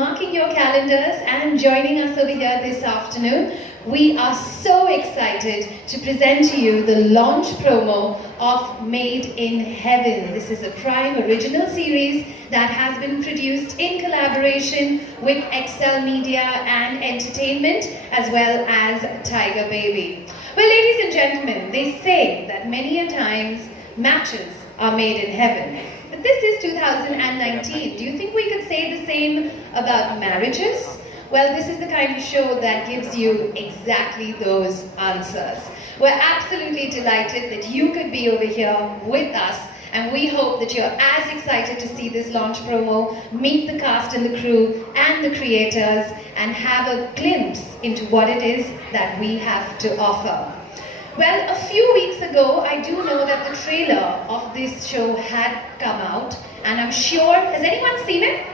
marking your calendars and joining us over here this afternoon. We are so excited to present to you the launch promo of Made in Heaven. This is a Prime original series that has been produced in collaboration with Excel Media and Entertainment, as well as Tiger Baby. Well, ladies and gentlemen, they say that many a times matches are made in heaven. But this is 2019. Do you think we could say the same about marriages? Well, this is the kind of show that gives you exactly those answers. We're absolutely delighted that you could be over here with us, and we hope that you're as excited to see this launch promo, meet the cast and the crew and the creators, and have a glimpse into what it is that we have to offer. Well, a few weeks ago, I do know that the trailer of this show had come out, and I'm sure, has anyone seen it?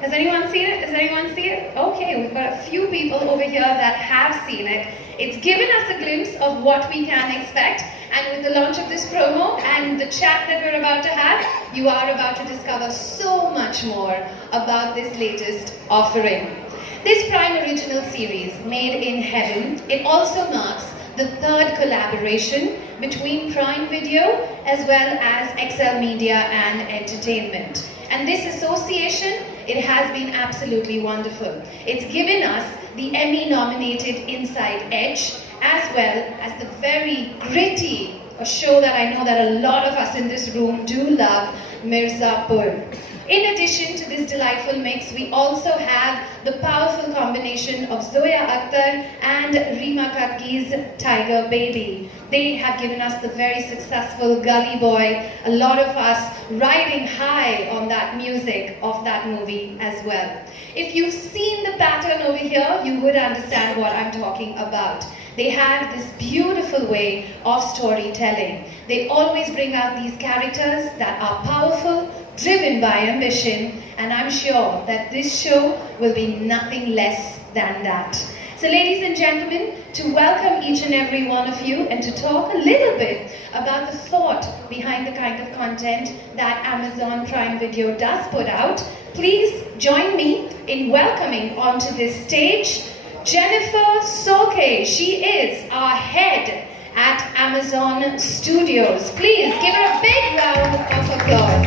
Has anyone seen it? Does anyone see it? Okay, we've got a few people over here that have seen it. It's given us a glimpse of what we can expect, and with the launch of this promo and the chat that we're about to have, you are about to discover so much more about this latest offering. This Prime original series, Made in Heaven, it also marks the third collaboration between Prime Video as well as Excel Media and Entertainment. And this association, it has been absolutely wonderful. It's given us the Emmy-nominated Inside Edge, as well as the very gritty, a show that I know that a lot of us in this room do love, Mirzapur. In addition to this delightful mix, we also have the powerful combination of Zoya Akhtar and Reema Kagti's Tiger Baby. They have given us the very successful Gully Boy, a lot of us riding high on that music of that movie as well. If you've seen the pattern over here, you would understand what I'm talking about. They have this beautiful way of storytelling. They always bring out these characters that are powerful, driven by ambition, and I'm sure that this show will be nothing less than that. So ladies and gentlemen, to welcome each and every one of you and to talk a little bit about the thought behind the kind of content that Amazon Prime Video does put out, please join me in welcoming onto this stage Jennifer Soke. She is our head at Amazon Studios. Please give her a big round of applause.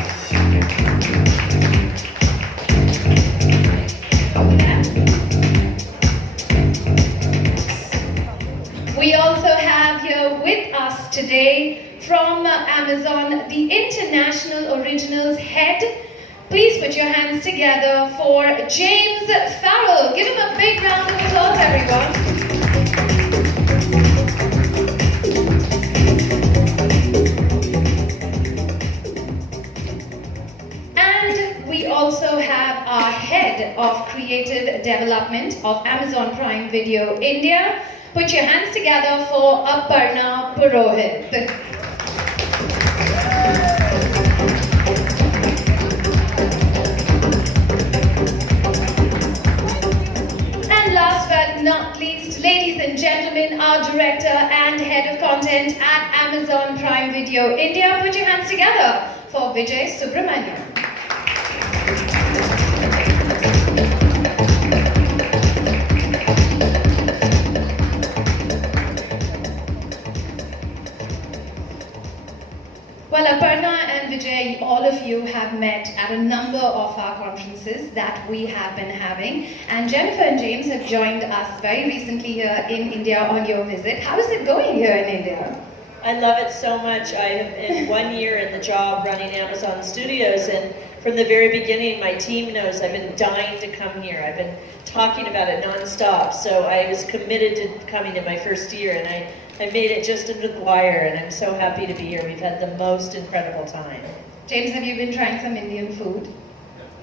We also have here with us today from Amazon the International Originals head. Please put your hands together for James Farrell. Give him a big round of applause, everyone. And we also have our head of creative development of Amazon Prime Video India. Put your hands together for Aparna Purohit. And last but not least, ladies and gentlemen, our director and head of content at Amazon Prime Video India. Put your hands together for Vijay Subramaniam. Well, Aparna and Vijay, all of you have met at a number of our conferences that we have been having. And Jennifer and James have joined us very recently here in India on your visit. How is it going here in India? I love it so much. I have been 1 year in the job running Amazon Studios, and from the very beginning, my team knows I've been dying to come here. I've been talking about it nonstop, so I was committed to coming in my first year, and I made it just into the wire, and I'm so happy to be here. We've had the most incredible time. James, have you been trying some Indian food?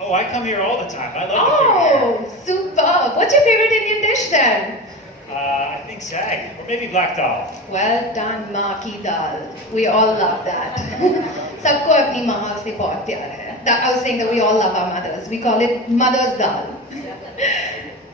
Oh, I come here all the time. I love the food here. Superb. What's your favorite Indian dish then? I think sag, or maybe black dal. Well done, maa ki dal. We all love that. Sabko apni maa se bahut pyar hai. I was saying that we all love our mothers. We call it mother's dal.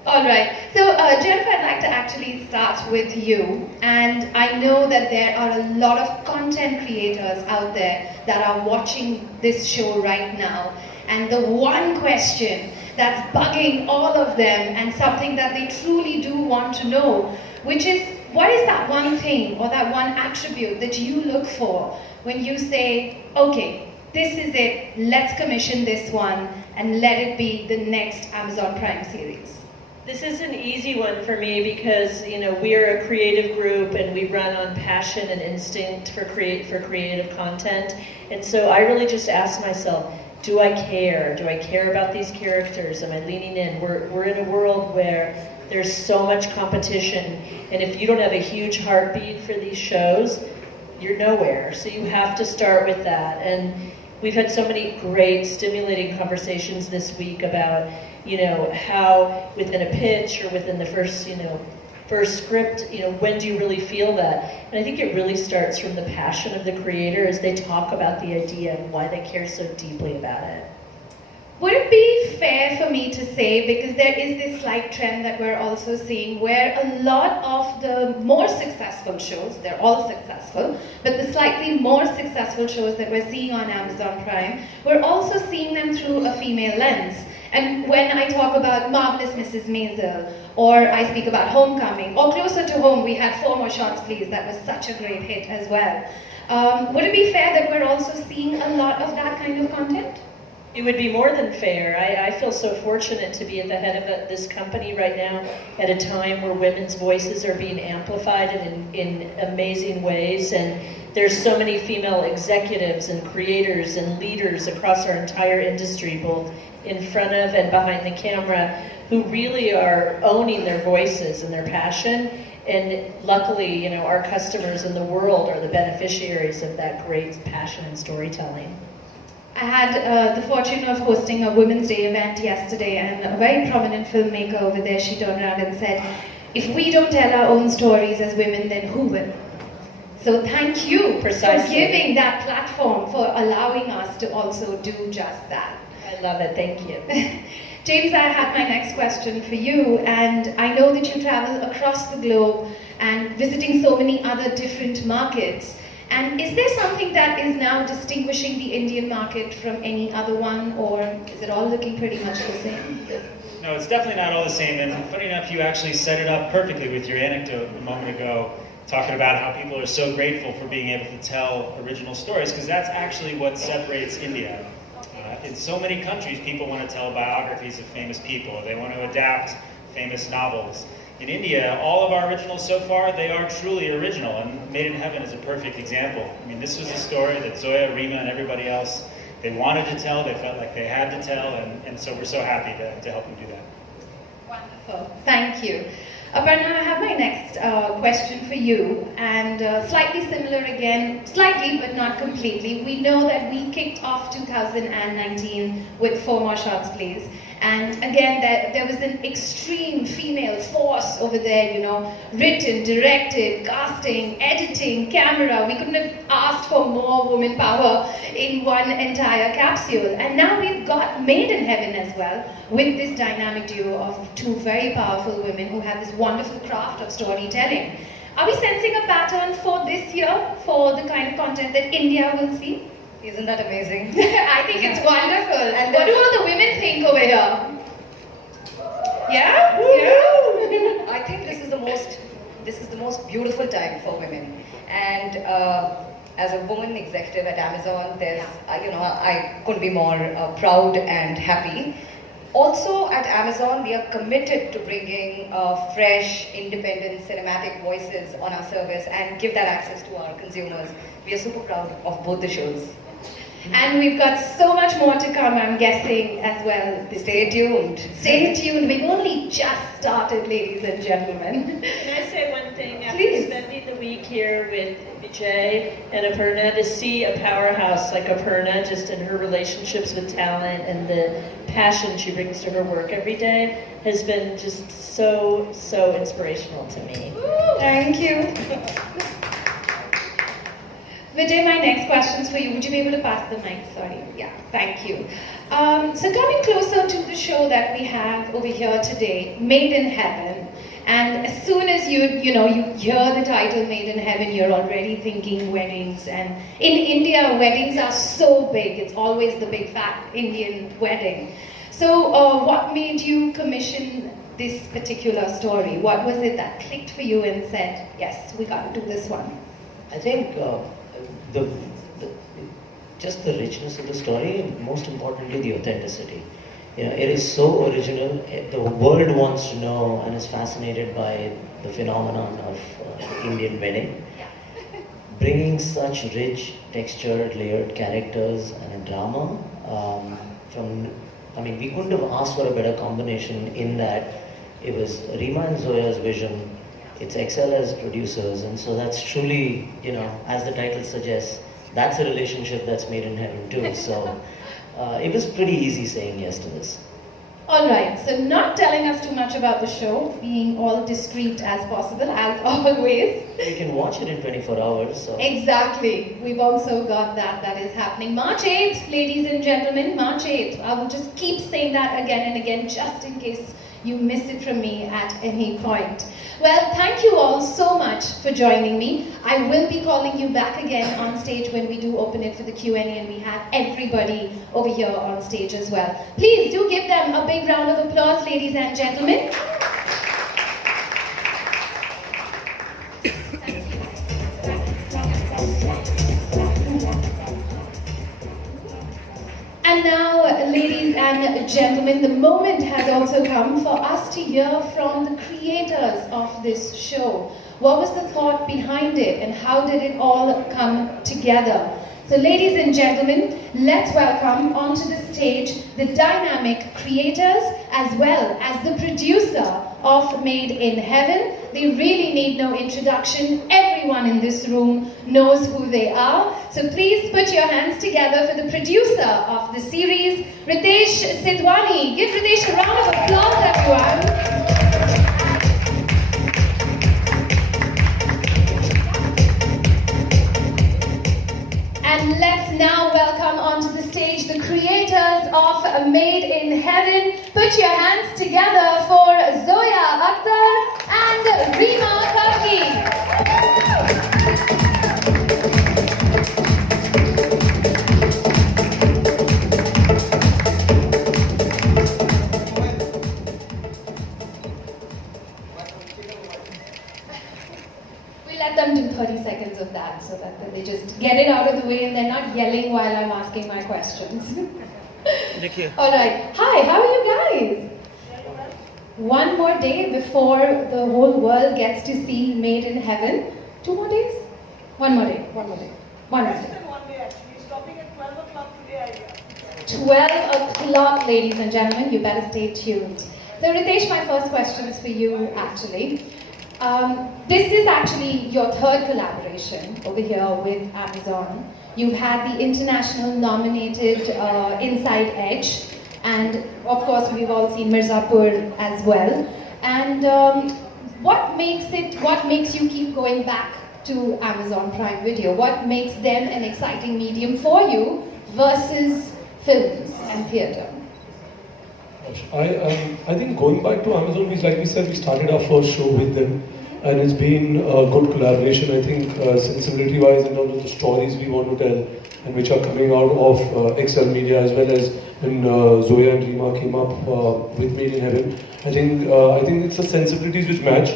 All right. So, Jennifer, I'd like to actually start with you. And I know that there are a lot of content creators out there that are watching this show right now. And the one question that's bugging all of them and something that they truly do want to know, which is, what is that one thing or that one attribute that you look for when you say, okay, this is it, let's commission this one and let it be the next Amazon Prime series? This is an easy one for me because, we're a creative group and we run on passion and instinct for creative content. And so I really just ask myself, do I care? Do I care about these characters? Am I leaning in? We're in a world where there's so much competition, and if you don't have a huge heartbeat for these shows, you're nowhere. So you have to start with that. And we've had so many great, stimulating conversations this week about, how within a pitch or within the first script, when do you really feel that? And I think it really starts from the passion of the creator as they talk about the idea and why they care so deeply about it. Would it be fair for me to say, because there is this slight trend that we're also seeing where a lot of the more successful shows, they're all successful, but the slightly more successful shows that we're seeing on Amazon Prime, we're also seeing them through a female lens. And when I talk about Marvelous Mrs. Maisel, or I speak about Homecoming, or closer to home, we had 4 More Shots Please, that was such a great hit as well. Would it be fair that we're also seeing a lot of that kind of content? It would be more than fair. I feel so fortunate to be at the head of this company right now at a time where women's voices are being amplified in amazing ways. And there's so many female executives and creators and leaders across our entire industry, both in front of and behind the camera, who really are owning their voices and their passion. And luckily, our customers in the world are the beneficiaries of that great passion and storytelling. I had the fortune of hosting a Women's Day event yesterday, and a very prominent filmmaker over there, she turned around and said, if we don't tell our own stories as women, then who will? So thank you for giving that platform, for allowing us to also do just that. I love it, thank you. James, I have my next question for you, and I know that you travel across the globe and visiting so many other different markets. And is there something that is now distinguishing the Indian market from any other one, or is it all looking pretty much the same? No, it's definitely not all the same, and funny enough, you actually set it up perfectly with your anecdote a moment ago, talking about how people are so grateful for being able to tell original stories, because that's actually what separates India. In so many countries, people want to tell biographies of famous people, they want to adapt famous novels. In India, all of our originals so far, they are truly original, and Made in Heaven is a perfect example. I mean, this was a story that Zoya, Reema, and everybody else, they wanted to tell, they felt like they had to tell, and so we're so happy to help them do that. Wonderful, thank you. Aparna, I have my next question for you, and slightly similar again, slightly but not completely. We know that we kicked off 2019 with 4 More Shots Please, and again there was an extreme female force over there, written, directed, casting, editing, camera. We couldn't have asked for more woman power in one entire capsule. And now we've got Made in Heaven as well, with this dynamic duo of 2 very powerful women who have this wonderful craft of storytelling. Are we sensing a pattern for this year, for the kind of content that India will see? Isn't that amazing? I think it's wonderful. And what do all the women think over here? Yeah? Yeah? I think this is the most beautiful time for women. And as a woman executive at Amazon, I couldn't be more proud and happy. Also at Amazon, we are committed to bringing fresh, independent, cinematic voices on our service and give that access to our consumers. We are super proud of both the shows. And we've got so much more to come, I'm guessing, as well. Stay tuned. Stay tuned. We've only just started, ladies and gentlemen. Can I say one thing? After Please. spending the week here with Vijay and Aparna, to see a powerhouse like Aparna, just in her relationships with talent and the passion she brings to her work every day, has been just so inspirational to me. Thank you. Vijay, my next question's for you. Would you be able to pass the mic? Sorry. Yeah, thank you. So coming closer to the show that we have over here today, Made in Heaven. And as soon as you hear the title Made in Heaven, you're already thinking weddings. And in India, weddings are so big. It's always the big fat Indian wedding. So, what made you commission this particular story? What was it that clicked for you and said, yes, we got to do this one? I think the, just the richness of the story, and most importantly, the authenticity. You know, it is so original. The world wants to know and is fascinated by the phenomenon of Indian wedding. Bringing such rich, textured, layered characters and a drama we couldn't have asked for a better combination in that it was Reema and Zoya's vision. It's Excel as producers, and so that's truly, as the title suggests, that's a relationship that's made in heaven too. So it was pretty easy saying yes to this. Alright, so not telling us too much about the show, being all discreet as possible, as always. You can watch it in 24 hours. So. Exactly. We've also got that is happening. March 8th, ladies and gentlemen, March 8th. I will just keep saying that again and again, just in case you miss it from me at any point. Well, thank you all so much for joining me. I will be calling you back again on stage when we do open it for the Q&A, and we have everybody over here on stage as well. Please do give them a big round of applause, ladies and gentlemen. And now, ladies and gentlemen, the moment has also come for us to hear from the creators of this show. What was the thought behind it, and how did it all come together? So, ladies and gentlemen, let's welcome onto the stage the dynamic creators as well as the producer of Made in Heaven. They really need no introduction. Everyone in this room knows who they are. So please put your hands together for the producer of the series, Ritesh Sidhwani. Give Ritesh a round of applause, everyone. And let's now welcome onto the stage the creators of Made in Heaven. Put your hands together for Zoya Akhtar and Reema Kagti. We let them do 30 seconds of that so that they just get it out of the way and they're not yelling while I'm asking my questions. Alright, hi, how are you guys? One more day before the whole world gets to see Made in Heaven. 2 more days? One more day. One more day. 12 o'clock today, 12 o'clock, ladies and gentlemen, you better stay tuned. So Ritesh, my first question is for you actually. This is actually your third collaboration over here with Amazon. You've had the international nominated Inside Edge, and of course we've all seen Mirzapur as well. And what makes you keep going back to Amazon Prime Video? What makes them an exciting medium for you versus films and theatre? I think going back to Amazon, like we said, we started our first show with them, and it's been a good collaboration. I think sensibility-wise, in terms of the stories we want to tell, and which are coming out of Excel Media, as well as when Zoya and Reema came up with Made in Heaven. I think it's the sensibilities which match,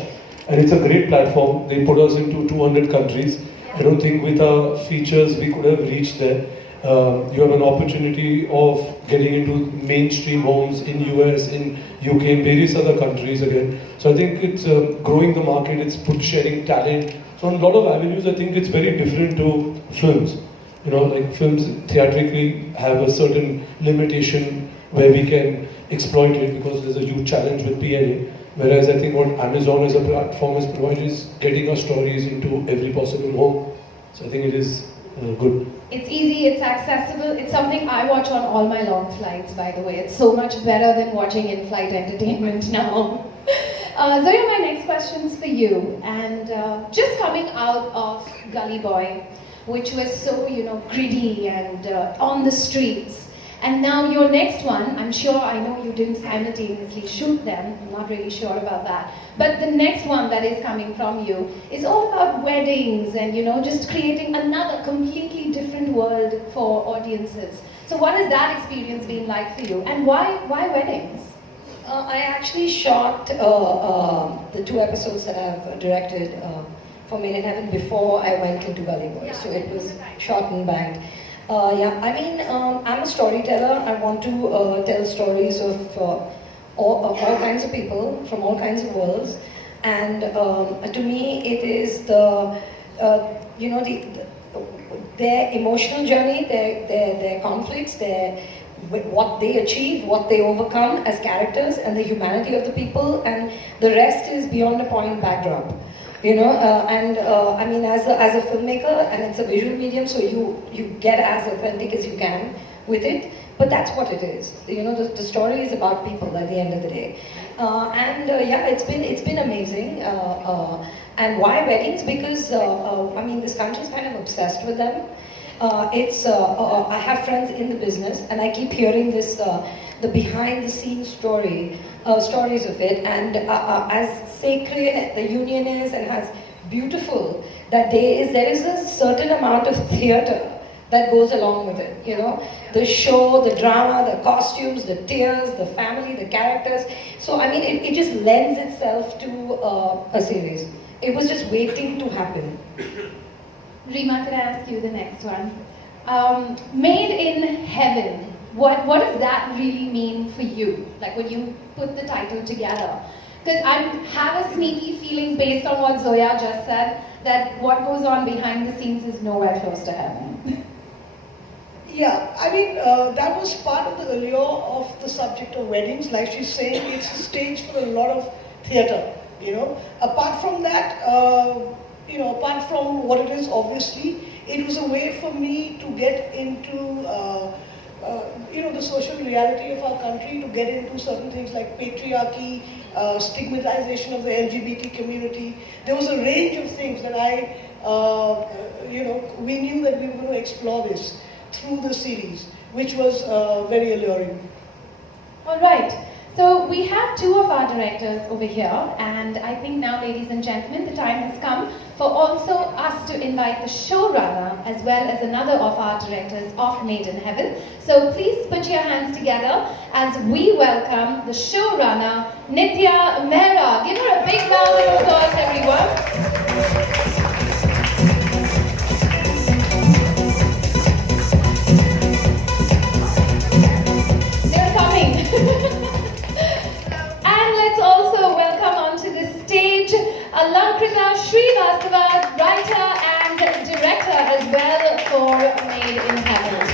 and it's a great platform. They put us into 200 countries. I don't think with our features we could have reached there. You have an opportunity of getting into mainstream homes in US, in UK, in various other countries again. So I think it's growing the market, it's sharing talent. So on a lot of avenues, I think it's very different to films. You know, like films theatrically have a certain limitation where we can exploit it because there's a huge challenge with P&A. Whereas I think what Amazon as a platform has provided is getting our stories into every possible home. So I think it is good. It's easy, it's accessible, it's something I watch on all my long flights, by the way. It's so much better than watching in-flight entertainment now. Zoya, my next question's for you. And just coming out of Gully Boy, which was so, gritty and on the streets, and now your next one, I'm sure, I know you didn't simultaneously shoot them, I'm not really sure about that, but the next one that is coming from you is all about weddings and, just creating another completely different world for audiences. So what has that experience been like for you? And why weddings? I actually shot the 2 episodes that I've directed for Made in Heaven before I went into Gully Boy. So it was shot and banked. Yeah, I mean, I'm a storyteller. I want to tell stories of all kinds of people from all kinds of worlds. And to me, it is their emotional journey, their conflicts, what they achieve, what they overcome as characters, and the humanity of the people, and the rest is beyond a point backdrop. I mean, as a filmmaker, and it's a visual medium, so you get as authentic as you can with it, but that's what it is. The story is about people at the end of the day. Yeah, it's been amazing. And why weddings? Because I mean, this country is kind of obsessed with them. I have friends in the business, and I keep hearing the behind-the-scenes stories of it, and as sacred the union is, and as beautiful that there is a certain amount of theatre that goes along with it. The show, the drama, the costumes, the tears, the family, the characters. So I mean, it just lends itself to a series. It was just waiting to happen. Reema, could I ask you the next one? Made in Heaven. What does that really mean for you? Like when you put the title together? Because I have a sneaky feeling based on what Zoya just said that what goes on behind the scenes is nowhere close to heaven. Yeah, I mean, that was part of the allure of the subject of weddings. Like she's saying, it's a stage for a lot of theatre, Apart from that, apart from what it is, obviously, it was a way for me to get into, the social reality of our country, to get into certain things like patriarchy, stigmatization of the LGBT community. There was a range of things that we knew that we were going to explore this through the series, which was very alluring. All right. So we have 2 of our directors over here, and I think now, ladies and gentlemen, the time has come for also us to invite the showrunner as well as another of our directors of Made in Heaven. So please put your hands together as we welcome the showrunner, Nitya Mehra. Give her a big round of applause, everyone. Srivastava, writer and director as well for Made in Heaven.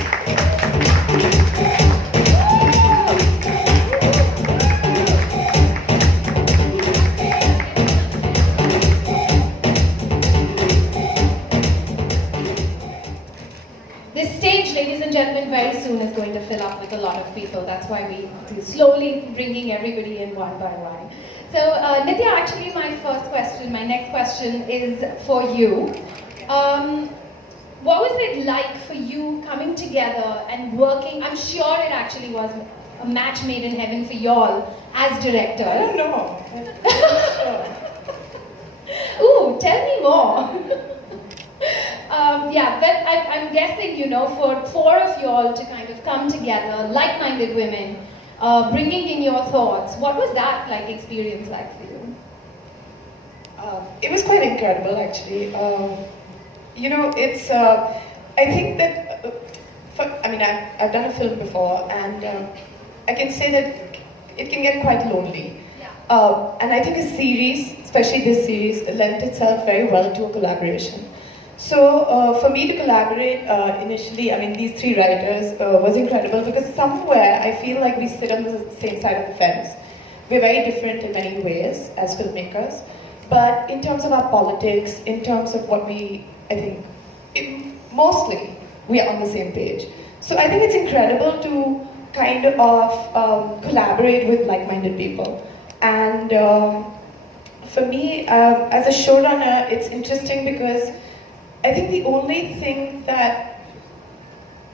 This stage, ladies and gentlemen, very soon is going to fill up with a lot of people. That's why we're slowly bringing everybody in one by one. So, Nitya, actually my next question is for you. What was it like for you coming together and working? I'm sure it actually was a match made in heaven for y'all as directors. I don't know. Ooh, tell me more. Yeah, but I'm guessing, for 4 of y'all to kind of come together, like-minded women, bringing in your thoughts. What was that experience like for you? It was quite incredible, actually. It's. I think that. I've done a film before, and I can say that it can get quite lonely. Yeah. And I think a series, especially this series, lent itself very well to a collaboration. So for me to collaborate initially, these 3 writers was incredible because somewhere I feel like we sit on the same side of the fence. We're very different in many ways as filmmakers, but in terms of our politics, in terms of what mostly we are on the same page. So I think it's incredible to kind of collaborate with like-minded people. And for me, as a showrunner, it's interesting because I think the only thing that,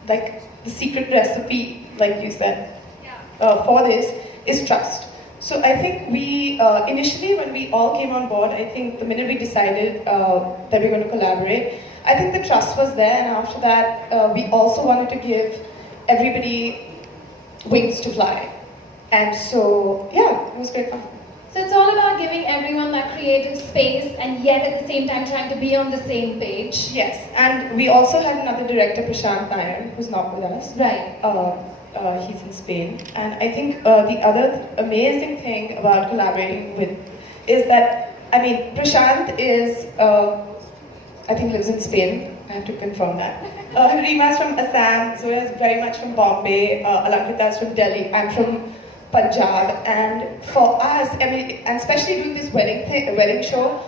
the secret recipe, like you said, for this is trust. So I think we, initially when we all came on board, I think the minute we decided that we're going to collaborate, I think the trust was there, and after that, we also wanted to give everybody wings to fly. And so, yeah, it was great fun. So it's all about giving everyone that creative space and yet at the same time trying to be on the same page. Yes, and we also had another director, Prashant Nair, who's not with us. Right. He's in Spain. And I think the other amazing thing about collaborating with is that, I mean, Prashant is, I think lives in Spain. I have to confirm that. Reema's from Assam, Zoya's very much from Bombay, Alankita's from Delhi, I'm from Punjab. And for us, I mean, and especially doing this wedding show,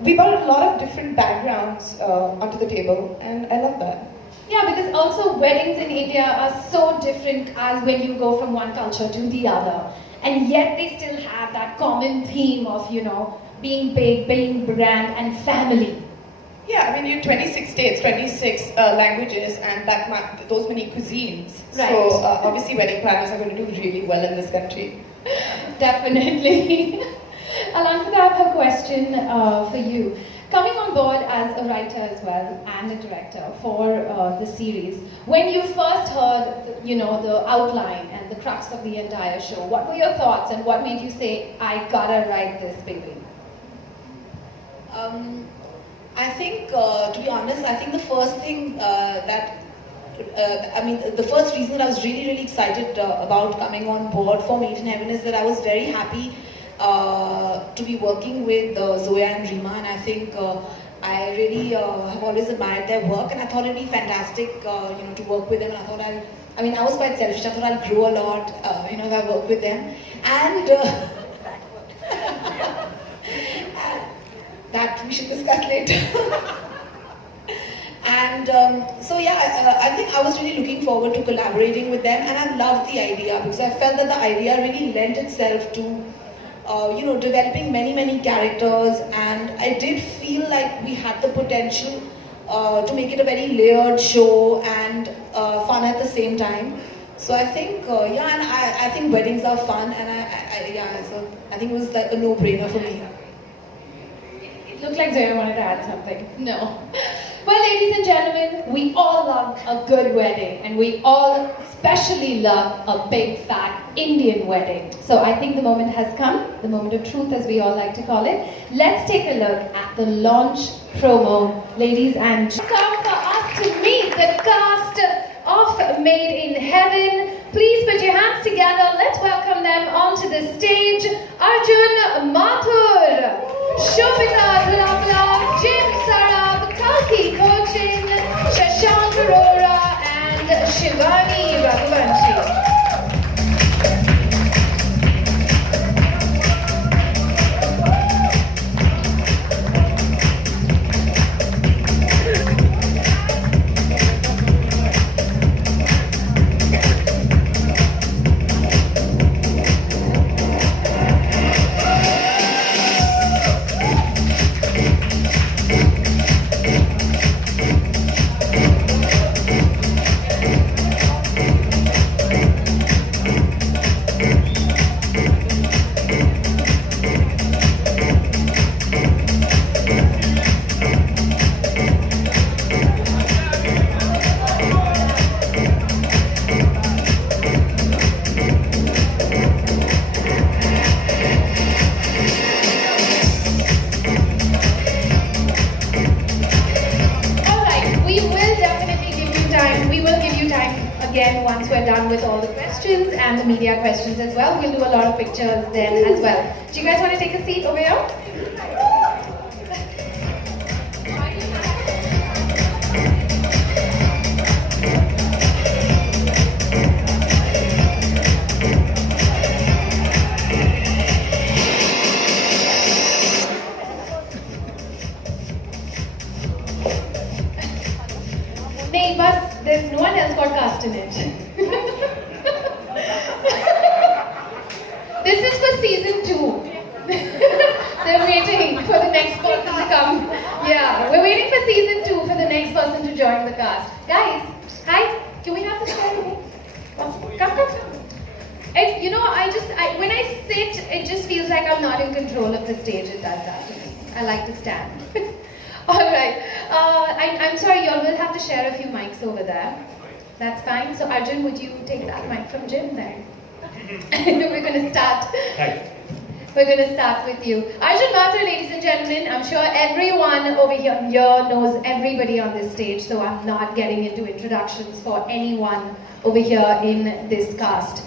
we brought a lot of different backgrounds onto the table, and I love that. Yeah, because also weddings in India are so different as when you go from one culture to the other. And yet they still have that common theme of, you know, being big, being brand and family. Yeah, I mean, you're 26 states, 26 languages, and those many cuisines. Right. So obviously wedding planners are going to do really well in this country. Definitely. Alankita, I have a question for you. Coming on board as a writer as well and a director for the series, when you first heard, you know, the outline and the crux of the entire show, what were your thoughts and what made you say, I gotta write this baby? I think, to be honest, I think the first thing the first reason that I was really, really excited about coming on board for Made in Heaven is that I was very happy to be working with Zoya and Reema, and I think I really have always admired their work, and I thought it'd be fantastic, you know, to work with them. And I thought I was quite selfish. I thought I'll grow a lot, you know, if I work with them, and that we should discuss later. And so yeah, I think I was really looking forward to collaborating with them, and I loved the idea because I felt that the idea really lent itself to you know, developing many characters, and I did feel like we had the potential to make it a very layered show and fun at the same time. So I think yeah, and I think weddings are fun, and so I think it was like a no-brainer for me. It looked like Zoya wanted to add something. No. Well, ladies and gentlemen, we all love a good wedding, and we all especially love a big fat Indian wedding. So I think the moment has come, the moment of truth as we all like to call it. Let's take a look at the launch promo, ladies and gentlemen. Come for us to meet the cast of Made in Heaven. Please put your hands together. Let's welcome them onto the stage. Arjun Mathur, Shobita Dhlapla, Jim Sarab, Kalki Cochin, Shashank Arora, and Shivani Raghuvanshi. Once we're done with all the questions and the media questions as well, we'll do a lot of pictures then as well. Do you guys want to take a seat over here? There's no one else got cast in it. This is for season 2. They're waiting for the next person to come. Yeah, we're waiting for season 2 for the next person to join the cast. Guys, hi, can we have this chair with me? Come. And you know, when I sit, it just feels like I'm not in control of the stage. It does that to me. I like to stand. All right. I'm sorry, y'all will have to share a few mics over there. That's fine. So Arjun, would you take that mic from Jim there? We're going to start. Hi. We're going to start with you. Arjun Mathur, ladies and gentlemen. I'm sure everyone over here knows everybody on this stage, so I'm not getting into introductions for anyone over here in this cast.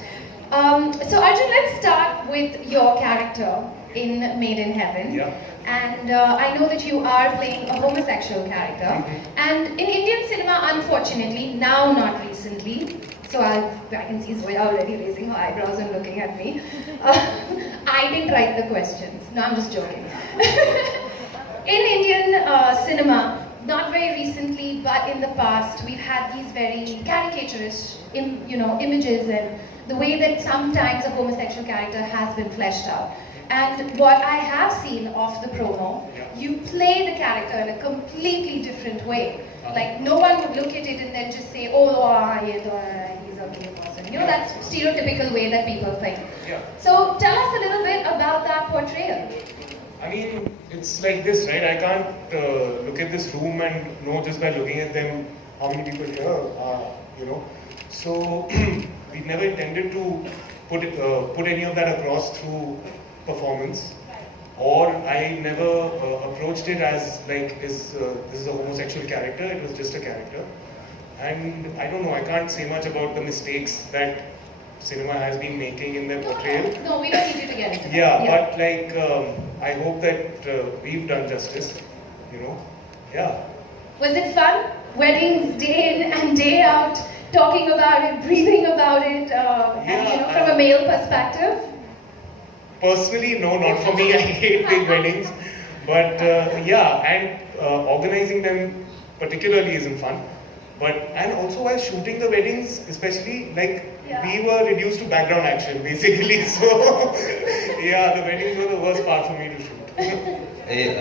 So Arjun, let's start with your character in Made in Heaven. Yeah. And I know that you are playing a homosexual character. And in Indian cinema, unfortunately, now not recently, so I can see Zoya already raising her eyebrows and looking at me. I didn't write the questions. No, I'm just joking. In Indian cinema, not very recently, but in the past, we've had these very caricaturist, images and the way that sometimes a homosexual character has been fleshed out. And what I have seen of the promo, you play the character in a completely different way. Like, no one would look at it and then just say, oh, he's a gay person. That stereotypical way that people think. Yeah. So tell us a little bit about that portrayal. I mean, it's like this, right? I can't look at this room and know just by looking at them how many people here are, So we never intended to put any of that across through performance, or I never approached it as like this is a homosexual character. It was just a character, and I don't know. I can't say much about the mistakes that cinema has been making in their portrayal. No, we don't need you to get into that. Yeah, but like I hope that we've done justice. Yeah. Was it fun? Weddings day in and day out, talking about it, breathing about it, and from a male perspective. Personally, no, not for me. I hate big weddings. But organizing them particularly isn't fun. And also while shooting the weddings, especially, we were reduced to background action, basically. So, the weddings were the worst part for me to shoot. Hey,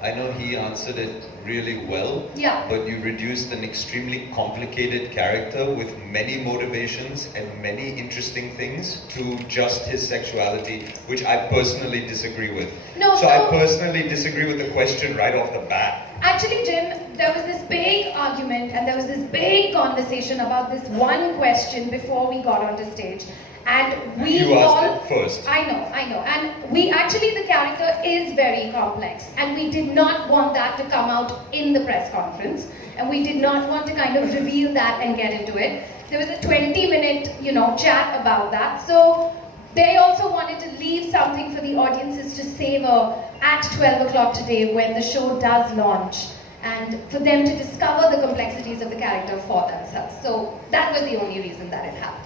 I know he answered it really well, but you reduced an extremely complicated character with many motivations and many interesting things to just his sexuality, which I personally disagree with. So I personally disagree with the question right off the bat. Actually, Jim, there was this big argument and there was this big conversation about this one question before we got onto stage. And you asked it first. I know. And the character is very complex. And we did not want that to come out in the press conference. And we did not want to kind of reveal that and get into it. There was a 20-minute, chat about that. So they also wanted to leave something for the audiences to savor at 12 o'clock today when the show does launch. And for them to discover the complexities of the character for themselves. So that was the only reason that it happened.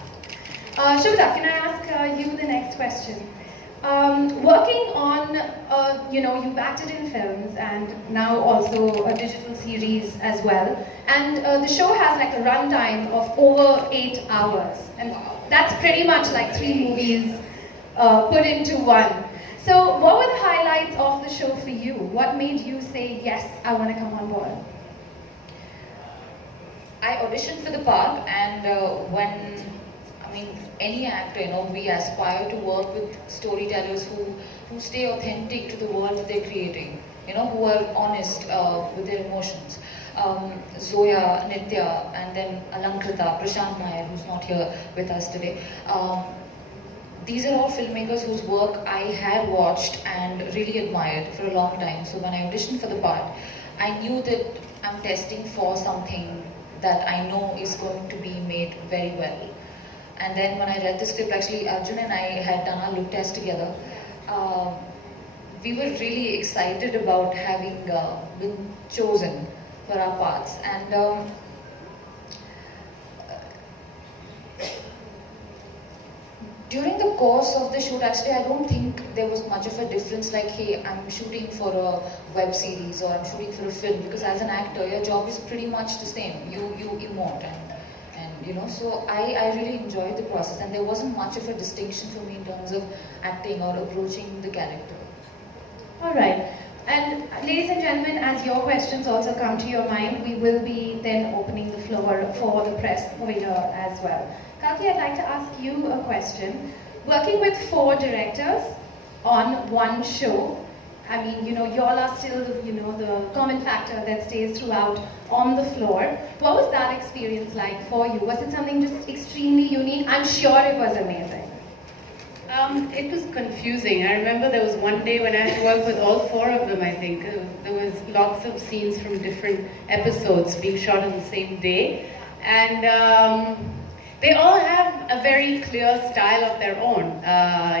Shubhda, can I ask you the next question? Working on, you've acted in films and now also a digital series as well. And the show has like a runtime of over 8 hours. And that's pretty much like 3 movies put into one. So what were the highlights of the show for you? What made you say, yes, I want to come on board? I auditioned for the part, and any actor, we aspire to work with storytellers who stay authentic to the world that they're creating, who are honest with their emotions. Zoya, Nitya, and then Alankrita, Prashant Nair, who's not here with us today. These are all filmmakers whose work I had watched and really admired for a long time. So when I auditioned for the part, I knew that I'm testing for something that I know is going to be made very well. And then when I read the script, actually Arjun and I had done our look test together. We were really excited about having been chosen for our parts. And during the course of the shoot, actually I don't think there was much of a difference like, hey, I'm shooting for a web series or I'm shooting for a film, because as an actor, your job is pretty much the same. You emote and so I really enjoyed the process, and there wasn't much of a distinction for me in terms of acting or approaching the character. All right. And ladies and gentlemen, as your questions also come to your mind, we will be then opening the floor for the press over here as well. Kagti, I'd like to ask you a question. Working with 4 directors on one show, I mean, you know, y'all are still, you know, the common factor that stays throughout on the floor. What was that experience like for you? Was it something just extremely unique? I'm sure it was amazing. It was confusing. I remember there was one day when I had to work with all 4 of them, I think. There was lots of scenes from different episodes being shot on the same day. And they all have a very clear style of their own.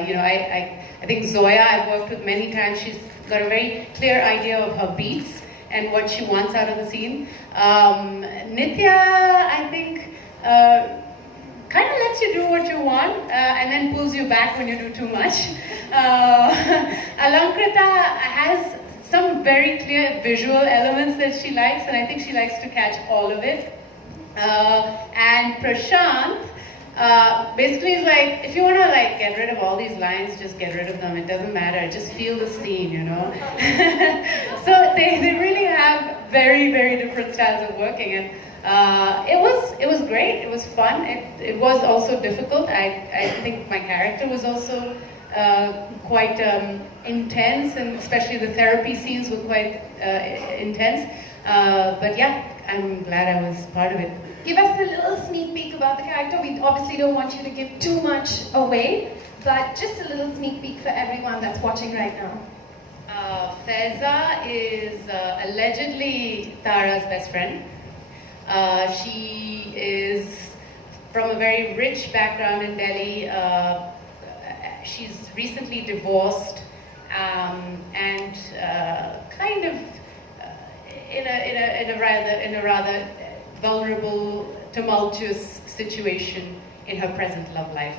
You know, I think Zoya, I've worked with many times. She's got a very clear idea of her beats and what she wants out of the scene. Nitya, I think, kind of lets you do what you want and then pulls you back when you do too much. Alankrita has some very clear visual elements that she likes, and I think she likes to catch all of it. And Prashant basically is like, if you want to like get rid of all these lines, just get rid of them. It doesn't matter. Just feel the scene, you know. So they really have very, very different styles of working, and it was great. It was fun. It was also difficult. I think my character was also quite intense, and especially the therapy scenes were quite intense. But yeah, I'm glad I was part of it. Give us a little sneak peek about the character. We obviously don't want you to give too much away, but just a little sneak peek for everyone that's watching right now. Faiza is allegedly Tara's best friend. She is from a very rich background in Delhi. She's recently divorced and kind of in a rather vulnerable, tumultuous situation in her present love life.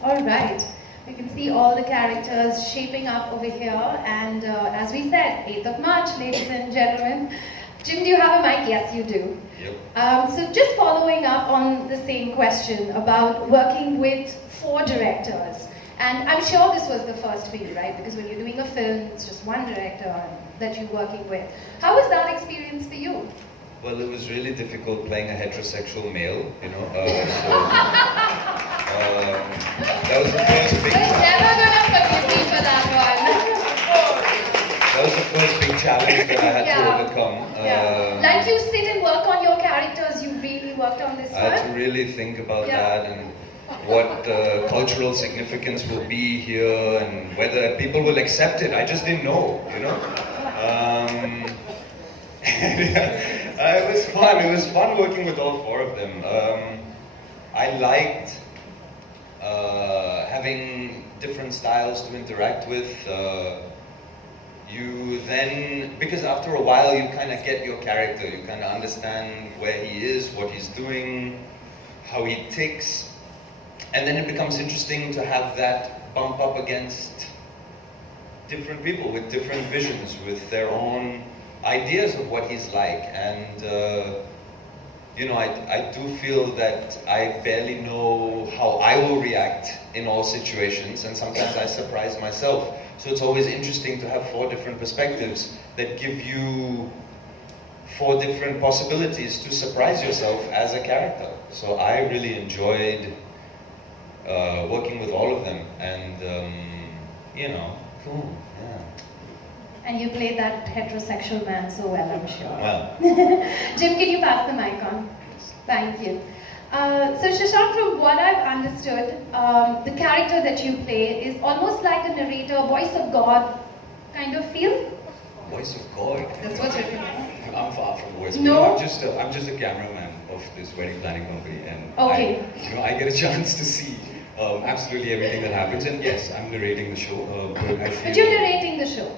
All right. You can see all the characters shaping up over here, and as we said, 8th of March, ladies and gentlemen. Jim, do you have a mic? Yes, you do. Yep. So just following up on the same question about working with 4 directors, and I'm sure this was the first for you, right? Because when you're doing a film, it's just one director that you're working with. How was that experience for you? Well, it was really difficult playing a heterosexual male, you know. That was the first big challenge. Never gonna forgive me for that one. That was the first big challenge that I had to overcome. Like you sit and work on your characters, you really worked on this one? I had to really think about that and what cultural significance will be here and whether people will accept it. I just didn't know, you know. It was fun. It was fun working with all 4 of them. I liked having different styles to interact with. You then, because after a while you kind of get your character, you kind of understand where he is, what he's doing, how he ticks, and then it becomes interesting to have that bump up against different people with different visions, with their own ideas of what he's like. And you know, I do feel that I barely know how I will react in all situations, and sometimes I surprise myself. So it's always interesting to have 4 different perspectives that give you 4 different possibilities to surprise yourself as a character. So I really enjoyed working with all of them, and you know, cool, yeah. And you played that heterosexual man so well, I'm sure. Well. Jim, can you pass the mic on? Thank you. So Shashank, from what I've understood, the character that you play is almost like a narrator, voice of God kind of feel? Voice of God? That's what's written. I'm far from voice. No? I'm just a cameraman of this wedding planning company, and okay. I get a chance to see absolutely everything that happens. And yes, I'm narrating the show. But you're narrating the show?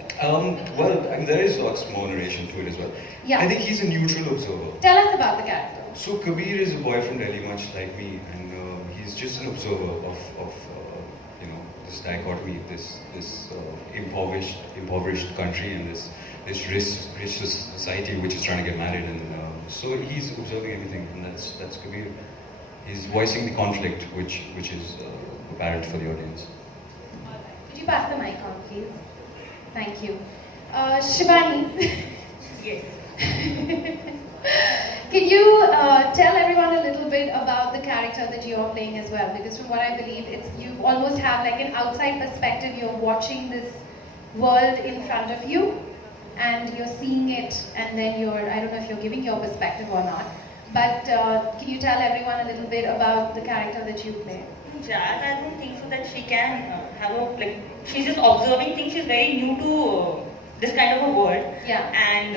Well, there is lots more narration to it as well. Yeah. I think he's a neutral observer. Tell us about the character. So Kabir is a boy from Delhi, much like me, and he's just an observer of you know, this dichotomy, this impoverished country, and this rich society which is trying to get married, and so he's observing everything, and that's Kabir. He's voicing the conflict, which is apparent for the audience. Could you pass the mic on, please? Thank you. Shivani. Yes. Can you tell everyone a little bit about the character that you're playing as well? Because from what I believe, you almost have like an outside perspective. You're watching this world in front of you, and you're seeing it, and then I don't know if you're giving your perspective or not, but can you tell everyone a little bit about the character that you play? Jazz, I don't think so that she can have she's just observing things. She's very new to this kind of a world. Yeah. And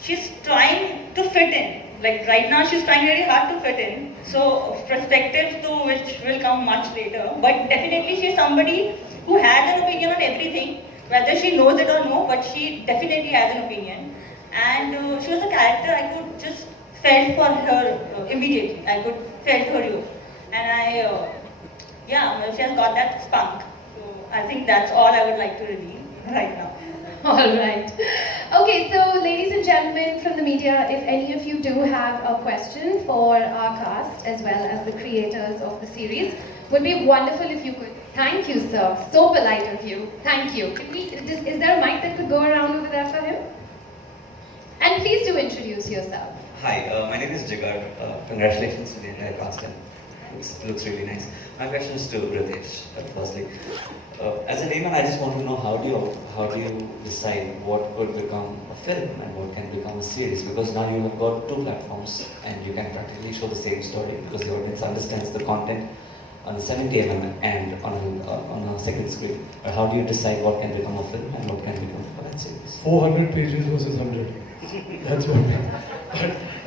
she's trying to fit in. Like right now, she's trying very hard to fit in. So perspectives though, which will come much later. But definitely she's somebody who has an opinion on everything. Whether she knows it or no, but she definitely has an opinion. And she was a character I could just felt for her immediately. I could felt her youth. And she has got that spunk. So I think that's all I would like to reveal right now. All right. Okay, so ladies and gentlemen from the media, if any of you do have a question for our cast as well as the creators of the series, would be wonderful if you could. Thank you, sir. So polite of you. Thank you. Is there a mic that could go around over there for him? And please do introduce yourself. Hi, my name is Jigar. Congratulations to the entire cast. Looks really nice. My question is to Ritesh, firstly. As a layman, I just want to know how do you decide what could become a film and what can become a series? Because now you have got two platforms and you can practically show the same story because the audience understands the content on a 70mm and on a second screen. But how do you decide what can become a film and what can become a web series? 400 pages versus 100. That's what.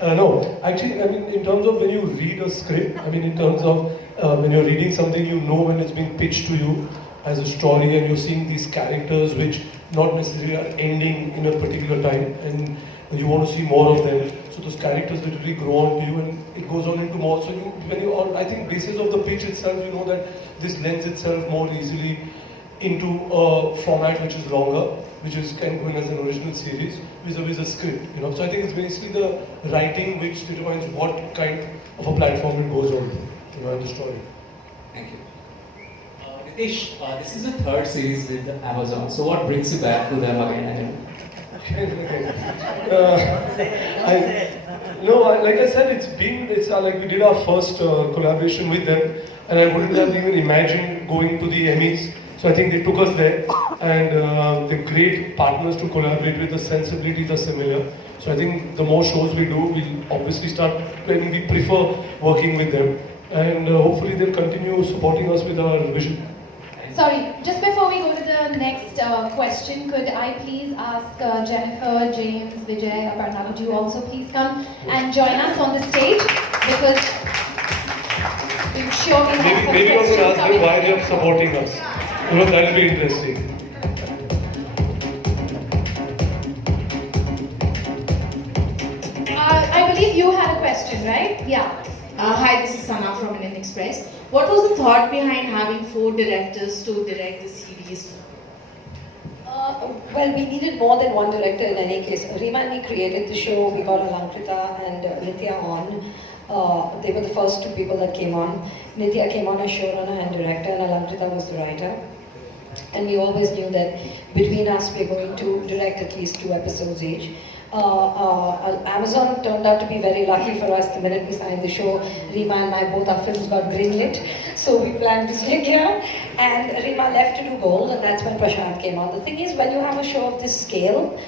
No, actually, I mean, in terms of when you read a script, I mean, in terms of when you're reading something, you know when it's being pitched to you as a story, and you're seeing these characters which not necessarily are ending in a particular time, and you want to see more of them. So those characters literally grow on to you, and it goes on into more. So I think basis of the pitch itself, you know that this lends itself more easily into a format which is longer, which is kind of going as an original series, vis-a-vis a script, you know. So I think it's basically the writing which determines what kind of a platform it goes on, you know, and the story. Thank you. Ritesh, this is the third series with Amazon. So what brings you back to them again? Like I said, it's like we did our first collaboration with them, and I wouldn't have even imagined going to the Emmys. So I think they took us there, and they're great partners to collaborate with. The sensibilities are similar. So I think the more shows we do, we'll obviously start, when we prefer working with them, and hopefully they'll continue supporting us with our vision. Sorry, just before we go to the next question, could I please ask Jennifer, James, Vijay, Aparna, would you also please come and join us on the stage? Because I'm sure we have Maybe also ask them why they are supporting us. You know, that'll be interesting. I believe you had a question, right? Yeah. Hi, this is Sana from Indian Express. What was the thought behind having 4 directors to direct the series? Well, we needed more than one director in any case. Reema and me created the show. We got Alankrita and Nitya on. They were the first 2 people that came on. Nitya came on as showrunner and director, and Alankrita was the writer. And we always knew that between us we're going to direct at least 2 episodes each. Amazon turned out to be very lucky for us. The minute we signed the show, Reema and I, both our films got greenlit. So we planned to stay here. And Reema left to do Gold, and that's when Prashant came on. The thing is, when you have a show of this scale,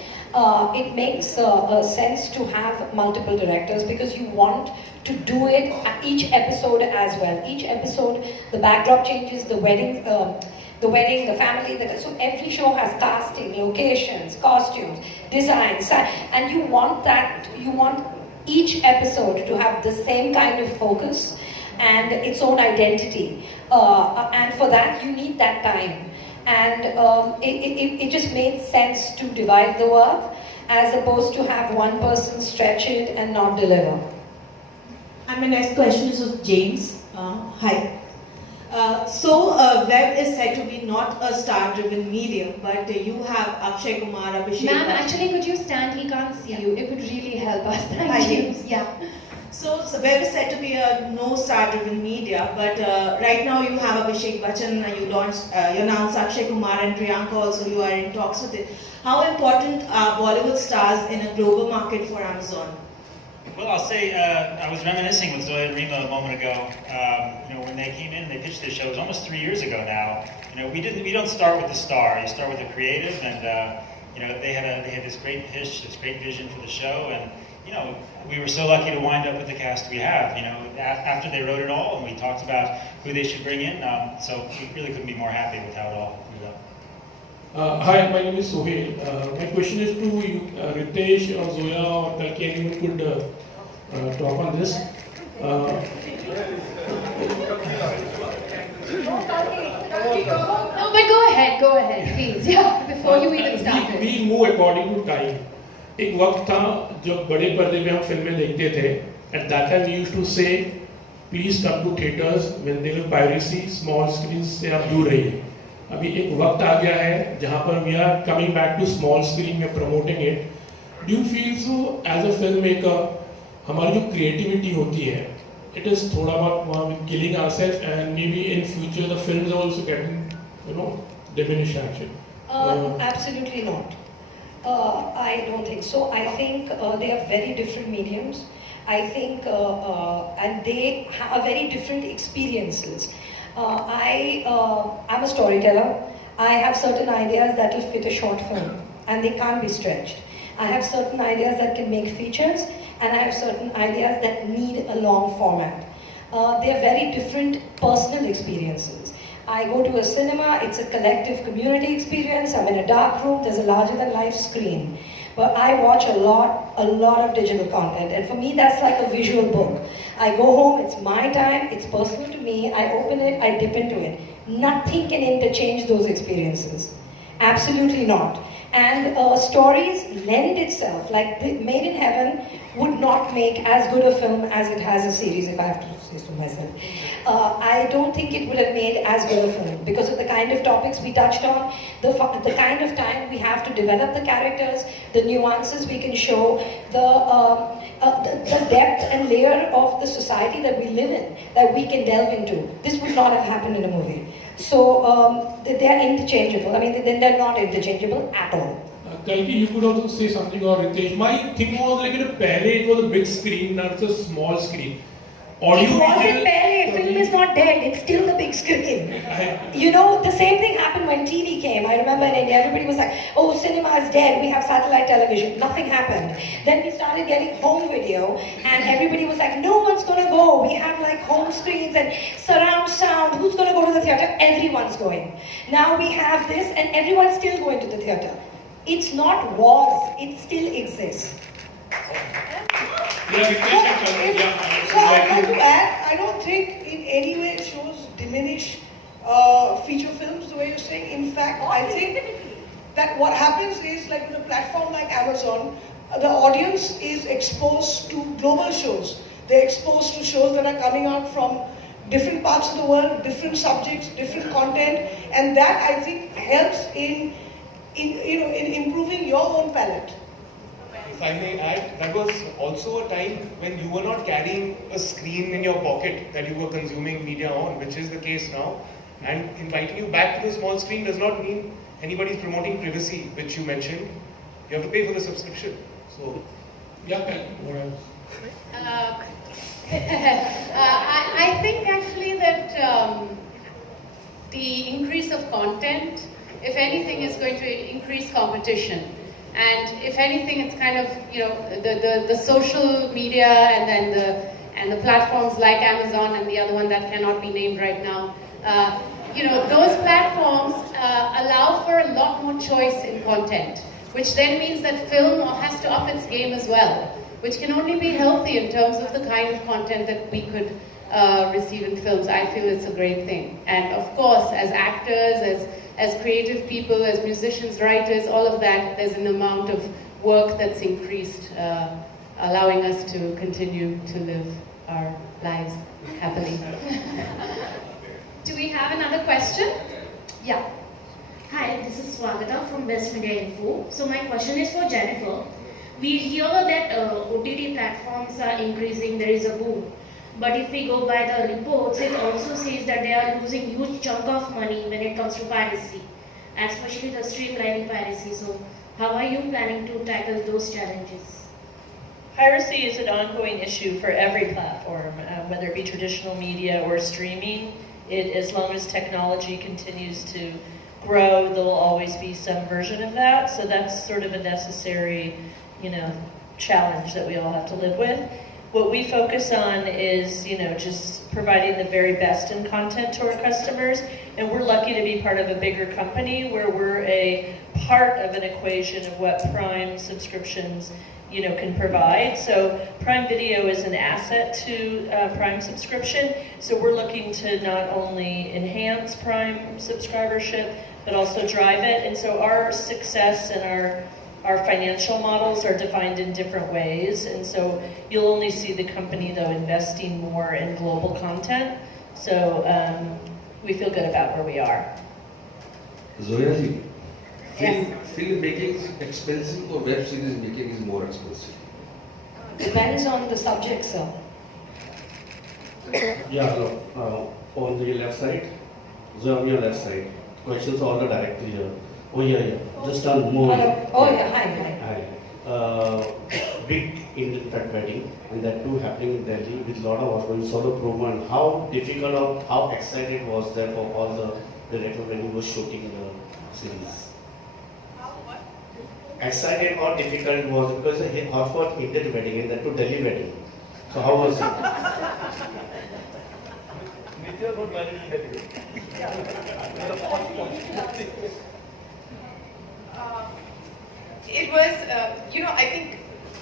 it makes sense to have multiple directors because you want to do it each episode as well. Each episode, the backdrop changes, the wedding, the family, so every show has casting, locations, costumes, designs, and you want each episode to have the same kind of focus and its own identity. And for that, you need that time. And it just made sense to divide the work as opposed to have one person stretch it and not deliver. And my next question is of James. Hi. Web is said to be not a star-driven medium, but you have Akshay Kumar, Abhishek. Ma'am, actually, could you stand? He can't see you. It would really help us. Thank you. Yeah. So Web is said to be a no star-driven media, but right now you have Abhishek Bachchan, you announced Akshay Kumar and Priyanka also, you are in talks with it. How important are Bollywood stars in a global market for Amazon? Well, I'll say, I was reminiscing with Zoya and Reema a moment ago. When they came in, they pitched this show, it was almost 3 years ago now. we don't start with the star. You start with the creative, and they had this great pitch, this great vision for the show, and we were so lucky to wind up with the cast we have. After they wrote it all, and we talked about who they should bring in, so we really couldn't be more happy with how it all ended up. Hi, my name is Sohail. My question is to you, Ritesh or Zoya or Kalki, anyone could talk on this. No, but go ahead, please. Yeah, before you even start. We move according to time. एक वक्त था जब बड़े पर्दे पे हम फिल्में देखते थे. At that time we used to say, please come to theaters when there is piracy, small screens से आप दूर रहिए. अभी एक वक्त आ गया है जहाँ पर we are coming back to small screen, we are promoting it. Do you feel so as a filmmaker, हमारी जो creativity होती है, it is थोड़ा बहुत killing ourselves, and maybe in future the films are also getting, diminished actually? Absolutely not. I don't think so. I think they are very different mediums. I think, and they have very different experiences. I'm a storyteller. I have certain ideas that will fit a short film, and they can't be stretched. I have certain ideas that can make features, and I have certain ideas that need a long format. They are very different personal experiences. I go to a cinema, it's a collective community experience. I'm in a dark room, there's a larger than life screen. But I watch a lot of digital content, and for me that's like a visual book. I go home, it's my time, it's personal to me, I open it, I dip into it. Nothing can interchange those experiences. Absolutely not. And stories lend itself, like Made in Heaven would not make as good a film as it has a series, if I have to say so myself. I don't think it would have made as good a film because of the kind of topics we touched on, the kind of time we have to develop the characters, the nuances we can show, the depth and layer of the society that we live in, that we can delve into. This would not have happened in a movie. So they're interchangeable. I mean, they're not interchangeable at all. Kalki, you could also say something, or Ritesh. My thing was like it was a big screen, now it's a small screen. It wasn't barely. Film is not dead. It's still the big screen. The same thing happened when TV came. I remember in India, everybody was like, oh, cinema is dead. We have satellite television. Nothing happened. Then we started getting home video, and everybody was like, no one's going to go. We have like home screens and surround sound. Who's going to go to the theater? Everyone's going. Now we have this, and everyone's still going to the theater. It's not was. It still exists. So I'd like to add, I don't think in any way it shows diminish feature films the way you're saying. In fact, I think that what happens is, like with a platform like Amazon, the audience is exposed to global shows. They're exposed to shows that are coming out from different parts of the world, different subjects, different content, and that I think helps in improving your own palette. If I may add, that was also a time when you were not carrying a screen in your pocket that you were consuming media on, which is the case now. And inviting you back to the small screen does not mean anybody's promoting privacy, which you mentioned. You have to pay for the subscription. So, yeah, what else? I think actually that the increase of content, if anything, is going to increase competition. And if anything, it's kind of, the social media and the platforms like Amazon and the other one that cannot be named right now, those platforms allow for a lot more choice in content, which then means that film has to up its game as well, which can only be healthy in terms of the kind of content that we could receive in films. I feel it's a great thing. And of course, as actors, as creative people, as musicians, writers, all of that, there's an amount of work that's increased, allowing us to continue to live our lives happily. Do we have another question? Yeah. Hi, this is Swagata from Best Media Info. So my question is for Jennifer. We hear that OTT platforms are increasing, there is a boom. But if we go by the reports, it also says that they are losing huge chunk of money when it comes to piracy, especially the streamlining piracy. So how are you planning to tackle those challenges? Piracy is an ongoing issue for every platform, whether it be traditional media or streaming. as long as technology continues to grow, there will always be some version of that. So that's sort of a necessary, challenge that we all have to live with. What we focus on is, just providing the very best in content to our customers. And we're lucky to be part of a bigger company where we're a part of an equation of what Prime subscriptions, can provide. So Prime Video is an asset to Prime subscription. So we're looking to not only enhance Prime subscribership, but also drive it. And so our success and our financial models are defined in different ways, and so you'll only see the company, though, investing more in global content. So we feel good about where we are. Zoya ji, film making is expensive or web series making is more expensive? Depends on the subject, sir. Yeah, hello. On the left side, Zoya on your left side. Questions all the director here. Oh yeah. Just on more. Oh yeah, hi. Big Indian fat wedding, and that too happening in Delhi with a lot of husbands, solo promo, and how difficult or how excited was that for all the director when he was shooting the series? Excited or difficult was because he half was Indian wedding and that too Delhi wedding. So how was it? It was, I think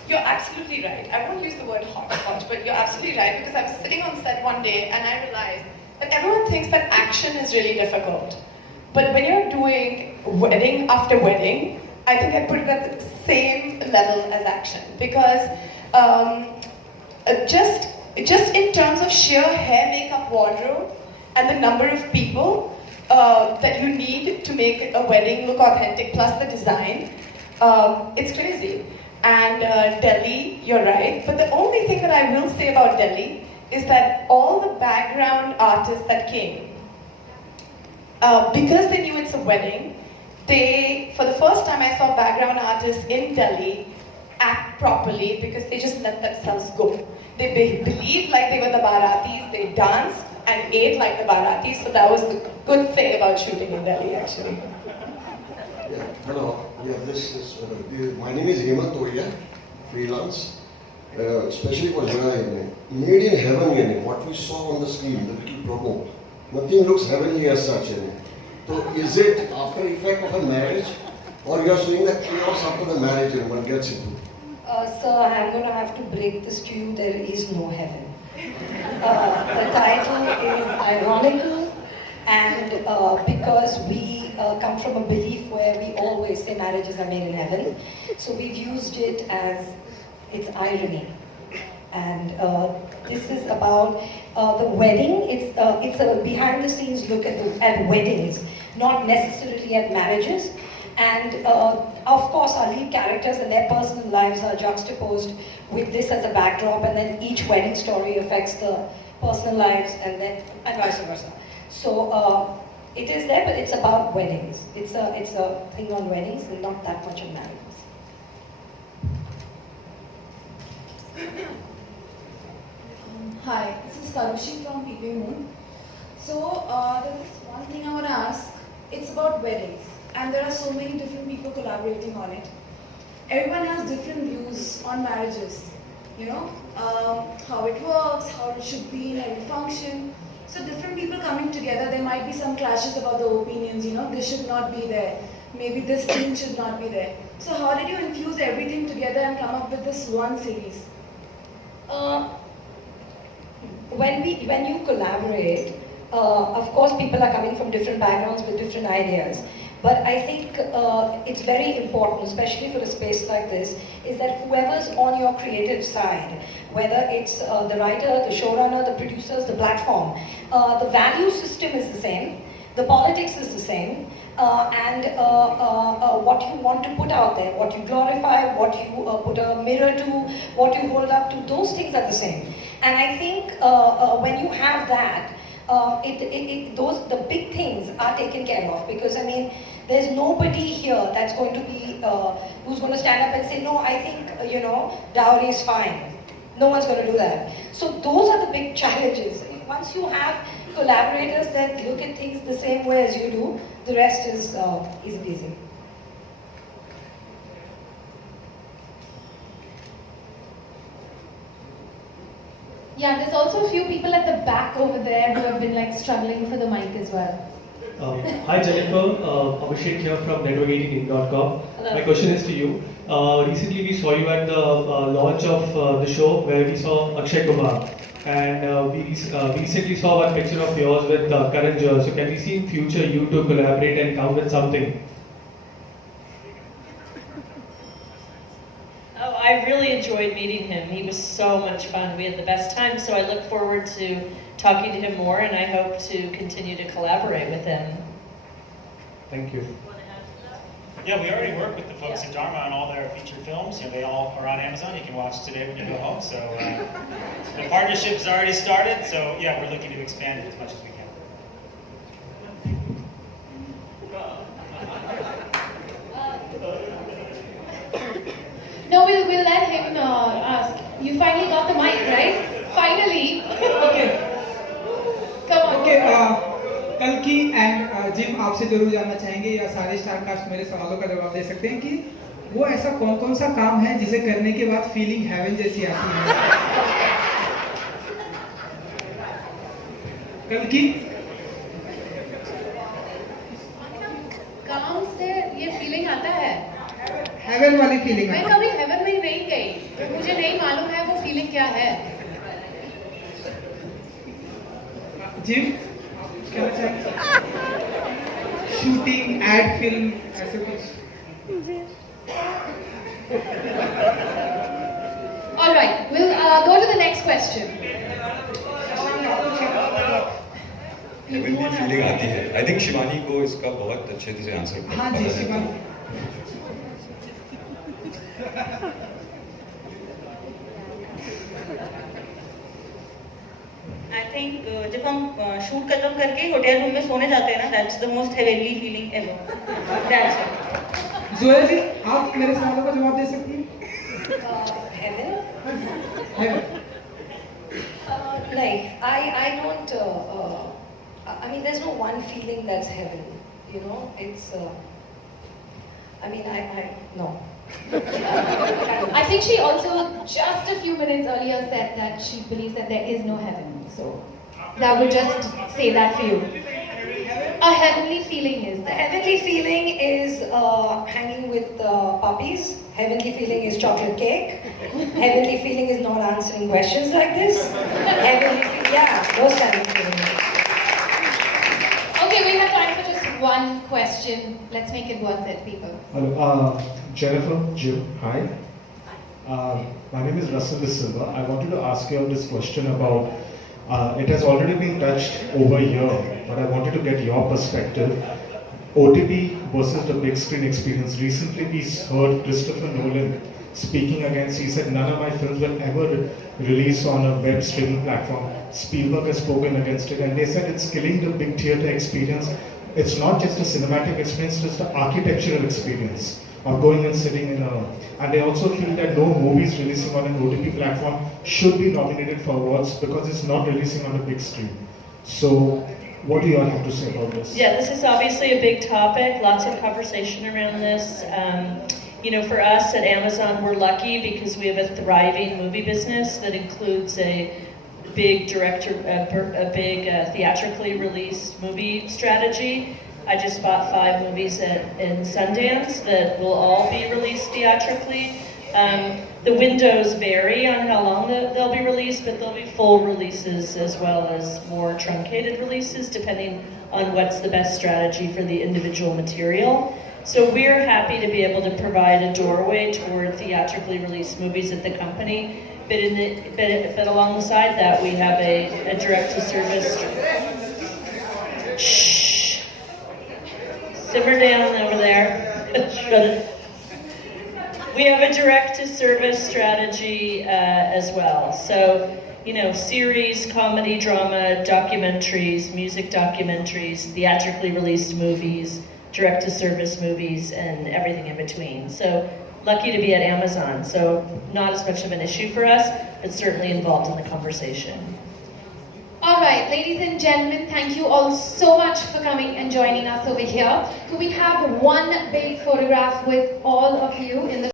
you're absolutely right. I won't use the word hopscotch, but you're absolutely right, because I was sitting on set one day and I realized that everyone thinks that action is really difficult. But when you're doing wedding after wedding, I think I put it at the same level as action, because just in terms of sheer hair, makeup, wardrobe, and the number of people that you need to make a wedding look authentic, plus the design, it's crazy. And Delhi, you're right. But the only thing that I will say about Delhi is that all the background artists that came, because they knew it's a wedding, for the first time I saw background artists in Delhi act properly, because they just let themselves go. They believed like they were the Baratis, they danced and ate like the Baratis, so that was the good thing about shooting in Delhi, actually. Yeah, hello. Yeah, my name is Reema Kagti, freelance, especially for Zoya. Made in heaven, what we saw on the screen, the little promo, nothing looks heavenly as such. So is it after effect of a marriage, or you are showing the chaos after the marriage and one gets into? Sir, I'm going to have to break this to you. There is no heaven. The title is ironical, and because we come from a belief where we always say marriages are made in heaven, so we've used it as it's irony. And this is about the wedding. It's a behind-the-scenes look at weddings, not necessarily at marriages. And of course, our lead characters and their personal lives are juxtaposed with this as a backdrop, and then each wedding story affects the personal lives, and vice versa. So it is there, but it's about weddings. It's a thing on weddings, and not that much on marriages. Hi, this is Tarushi from PPA Moon. So there is one thing I want to ask. It's about weddings, and there are so many different people collaborating on it. Everyone has different views on marriages, how it works, how it should be in every function. So different people coming together, there might be some clashes about the opinions, this should not be there. Maybe this thing should not be there. So how did you infuse everything together and come up with this one series? When you collaborate, of course people are coming from different backgrounds with different ideas. But I think it's very important, especially for a space like this, is that whoever's on your creative side, whether it's the writer, the showrunner, the producers, the platform, the value system is the same, the politics is the same, and what you want to put out there, what you glorify, what you put a mirror to, what you hold up to, those things are the same. And I think when you have that, the big things are taken care of, because I mean, there's nobody here that's going to be who's going to stand up and say, no, I think dowry is fine. No one's going to do that. So those are the big challenges. once you have collaborators that look at things the same way as you do, the rest is easy peasy. Yeah, there's also a few people at the back over there who have been like struggling for the mic as well. Hi Jennifer, Abhishek here from network18.com. My question is to you. Recently we saw you at the launch of the show where we saw Akshay Kumar, and we recently saw one picture of yours with Karan Johar. So can we see in future you to collaborate and come with something? Oh, I really enjoyed meeting him. He was so much fun. We had the best time, so I look forward to talking to him more, and I hope to continue to collaborate with him. Thank you. Yeah, we already work with the folks at Dharma on all their feature films. You know, they all are on Amazon. You can watch today when you go home. So the partnership's already started. So yeah, we're looking to expand it as much as we can. No, we'll let him ask. You finally got the mic, right? Finally. Okay. Come on. Okay. कल्कि and gym आपसे जरूर जानना चाहेंगे या सारे star cast मेरे सवालों का जवाब दे सकते हैं कि वो ऐसा कौन कौन सा काम है जिसे करने के बाद फीलिंग हेवन जैसी आती है? कल्कि काम से ये फीलिंग आता है, हेवन वाली फीलिंग। मैं कभी हेवन में नहीं गई, तो मुझे नहीं मालूम है वो फीलिंग क्या है। जिम शूटिंग, एड फिल्म, ऐसे कुछ? All right, we'll go to the next question. Heaven की फीलिंग आती है। आई थिंक शिवानी को इसका बहुत अच्छे से आंसर हाँ जी, शिवानी। I think जब हम शूट खत्म करके होटल रूम में सोने जाते हैं ना, that's the most heavenly feeling ever. That's it. Zoya जी, आप मेरे सवालों का जवाब दे सकती हैं? Heaven? Like, I don't, I mean, there's no one feeling that's heaven, you know, it's, I mean, no. I think she also, just a few minutes earlier, said that she believes that there is no heaven. So that would just say that for you. A heavenly feeling is The there. heavenly feeling is hanging with puppies. Heavenly feeling is chocolate cake. Heavenly feeling is not answering questions like this. Heavenly, yeah, those kind of feelings. Okay, we have time for just one question. Let's make it worth it, people. Hello, Jennifer, Jim, hi. My name is Russell De Silva. I wanted to ask you this question about, it has already been touched over here, but I wanted to get your perspective. OTT versus the big screen experience. Recently we heard Christopher Nolan speaking against, he said none of my films will ever release on a web streaming platform. Spielberg has spoken against it, and they said it's killing the big theater experience. It's not just a cinematic experience, it's an architectural experience of going and sitting in a... And they also feel that no movies releasing on an OTT platform should be nominated for awards because it's not releasing on a big screen. So, what do you all have to say about this? Yeah, this is obviously a big topic, lots of conversation around this. You know, for us at Amazon, we're lucky because we have a thriving movie business that includes a big theatrically released movie strategy. I just bought 5 movies in Sundance that will all be released theatrically. The windows vary on how long they'll be released, but there'll be full releases as well as more truncated releases, depending on what's the best strategy for the individual material. So we're happy to be able to provide a doorway toward theatrically released movies at the company, but alongside that we have a direct-to-service... Shh! Simmer down over there. We have a direct-to-service strategy as well. So, you know, series, comedy, drama, documentaries, music documentaries, theatrically released movies, direct-to-service movies, and everything in between. So, lucky to be at Amazon. So, not as much of an issue for us, but certainly involved in the conversation. All right, ladies and gentlemen, thank you all so much for coming and joining us over here. So we have one big photograph with all of you in the